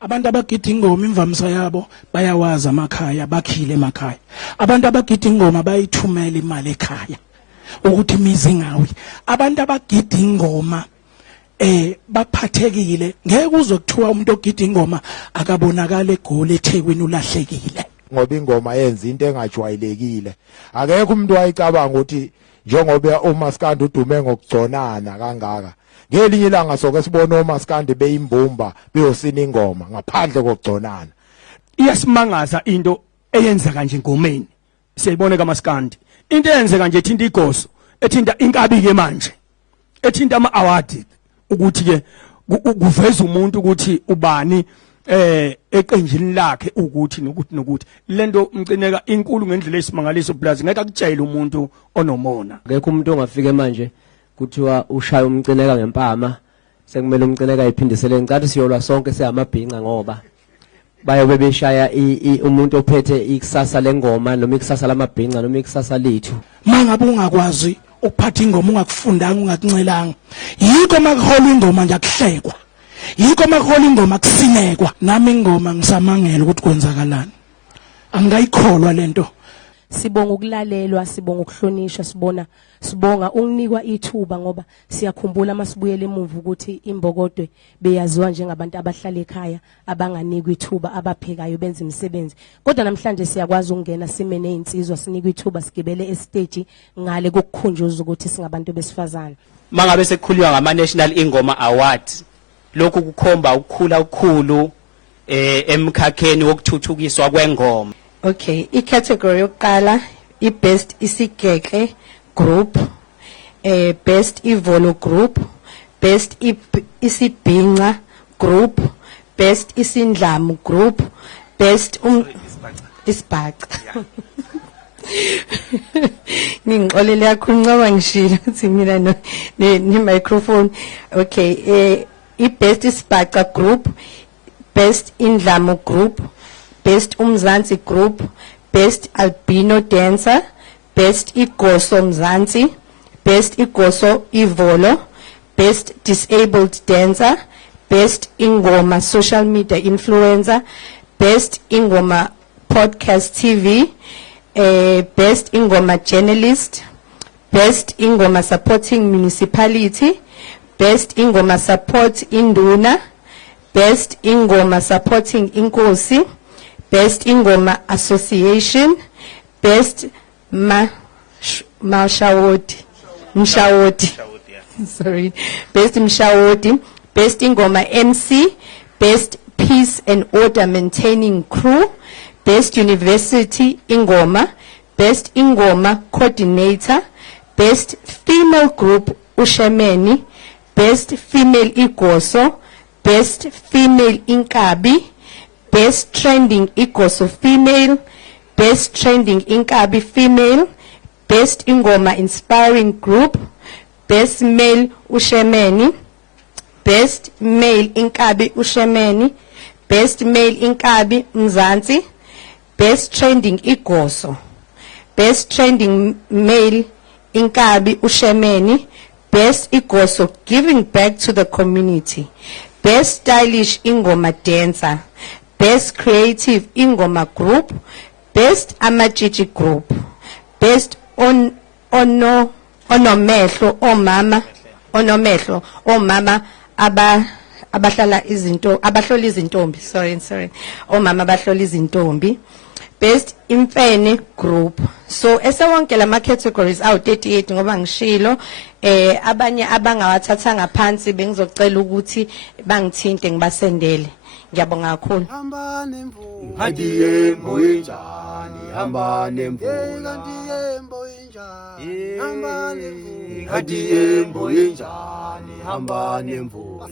Abantu abagida ingoma imvamisa yabo bayawazi amakhaya, bakhile emakhaya. Abantu abagida ingoma bayithumela imali ekhaya ukuthi imizi ngawi. Abantu abagida ingoma baphathekile. Ngeke uzokuthiwa umuntu ogida ingoma akabonakala eGoli eThekwini ulahlekile. Ngoba ingoma yenza into engajwayelekile. Akekho umuntu wayicabanga ukuthi njengoba uMaskandi udume ngokugconana kangaka. Ngelinye ilanga soke sibona uMaskandi beyimbumba beyosina ingoma ngaphandle kokugconana. Iyasimangaza into eyenzeka nje ngomeni. Siyayibona kaMaskandi. Into eyenzeka nje ethinta igoso, ethinta inkabi ke manje. Ethinta ama-award ukuthi ke kuveza umuntu ukuthi ubani eqenjini lakhe ukuthi nokuthi lento umcineka inkulu ngendlela esimangaliso plus ngeke akutshela umuntu onomona. Akekho umuntu ongafike manje kuthiwa ushaya umcineka ngempama sekumele umcineka iphindisele. Ngicela siyolwa sonke siyamabhinqa ngoba bayobe beshaya umuntu ophethe ikusasa lengoma noma ikusasa lamabhinqa noma ikusasa lethu. Mangabe ungakwazi ukuphatha ingoma ungakufundanga ungakuncelanga, yiko makuhola ingoma nje akuhlekwa, yiko makuhola ingoma kusinekwa. Nami ingoma ngisamangela ukuthi kwenzakalani, angikayikholwa lento. Sibonga ukulalelwa, sibonga ukuhlonishwa, sibonga ukunikwa ithuba ngoba siyakhumbula masibuyele emuva ukuthi imbokodwe beyaziwa njengabantu abahlala ekhaya abanganikwa ithuba, abaphekayo benza imisebenzi. Kodwa namhlanje siyakwazi ukungena sime nezinsizwa sinikwe ithuba sigibele estage ngale kokukhunjuza ukuthi singabantu besifazane. Mangabe sekukhulunywa ngama National Ingoma Awards, lokhu kukhomba ukukhula okukhulu emkhakheni wokuthuthukiswa kwengoma. Okay, i-category yokuqala i-best isigeke group, best ivolo group, best isibhinqa group, best isindlamu group, best isibhaca. Ngingixolele kakhulu ngoba ngishilo ukuthi mina ne microphone. Okay, i-best isibhaca group, best indlamu group, best Umzansi group, best albino dancer, best Igoso Mzansi, best Igoso Ivolo, best disabled dancer, best Ingoma social media influencer, best Ingoma podcast TV, best Ingoma journalist, best Ingoma supporting municipality, best Ingoma support Induna, best Ingoma supporting Inkosi, best Ingoma association, best Mshawoti, sorry, best Mshawoti, best Ingoma MC, best peace and order maintaining crew, best university Ingoma, best Ingoma coordinator, best female group Ushemeni, best female Igoso, best female Inkabi, best trending Igoso female, best trending Inkabi female, best Ingoma inspiring group, best male Ushemeni, best male Inkabi Ushemeni, best male Inkabi Mzansi, best trending Igoso, best trending male Inkabi Ushemeni, best Igoso giving back to the community, best stylish Ingoma dancer, best creative Ingoma group, best Amajiji group, best onomehlo omama abahlala izinto abahlola izintombi, sorry omama abahlola izintombi, best imfene group. So esewonke lama categories awu 38 ngoba ngishilo abanye abangawathathanga phansi bengizocela ukuthi bangithinte ngibasendele. Ngiyabonga kakhulu. Hamba nemvula hadiyembo injani, hamba nemvula hadiyembo injani, hamba nemvula hadiyembo injani, hamba nemvula.